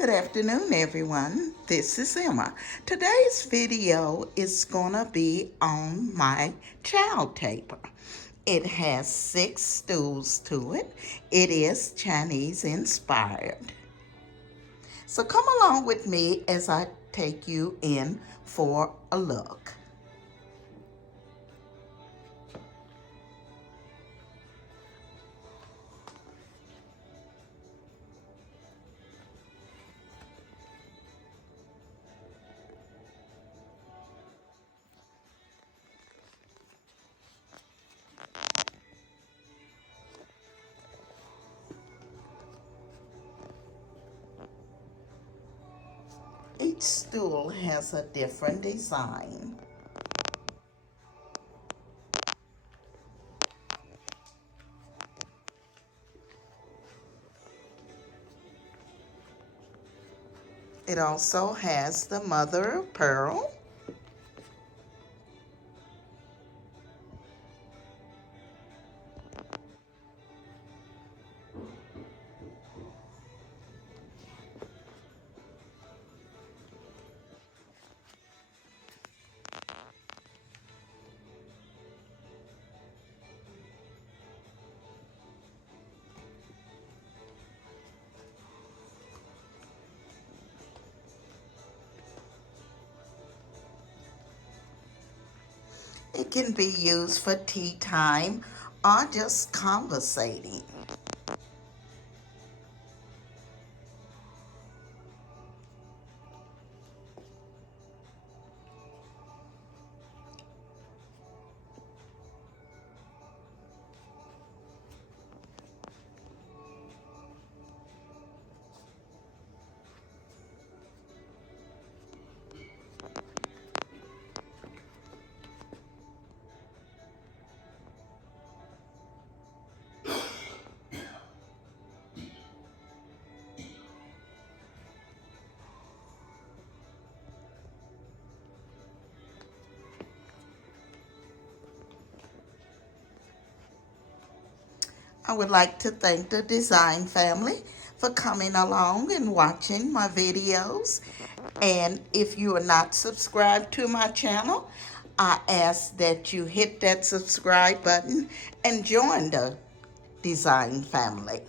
Good afternoon, everyone. This is Emma. Today's video is gonna be on my Chow table. It has 6 stools to it. It is Chinese inspired. So come along with me as I take you in for a look. Each stool has a different design. It also has the mother of pearl. It can be used for tea time or just conversating. I would like to thank the design family for coming along and watching my videos. And if you are not subscribed to my channel, I ask that you hit that subscribe button and join the design family.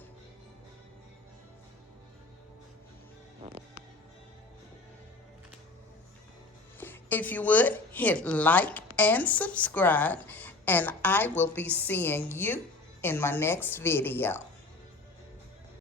If you would, hit like and subscribe, and I will be seeing you in my next video.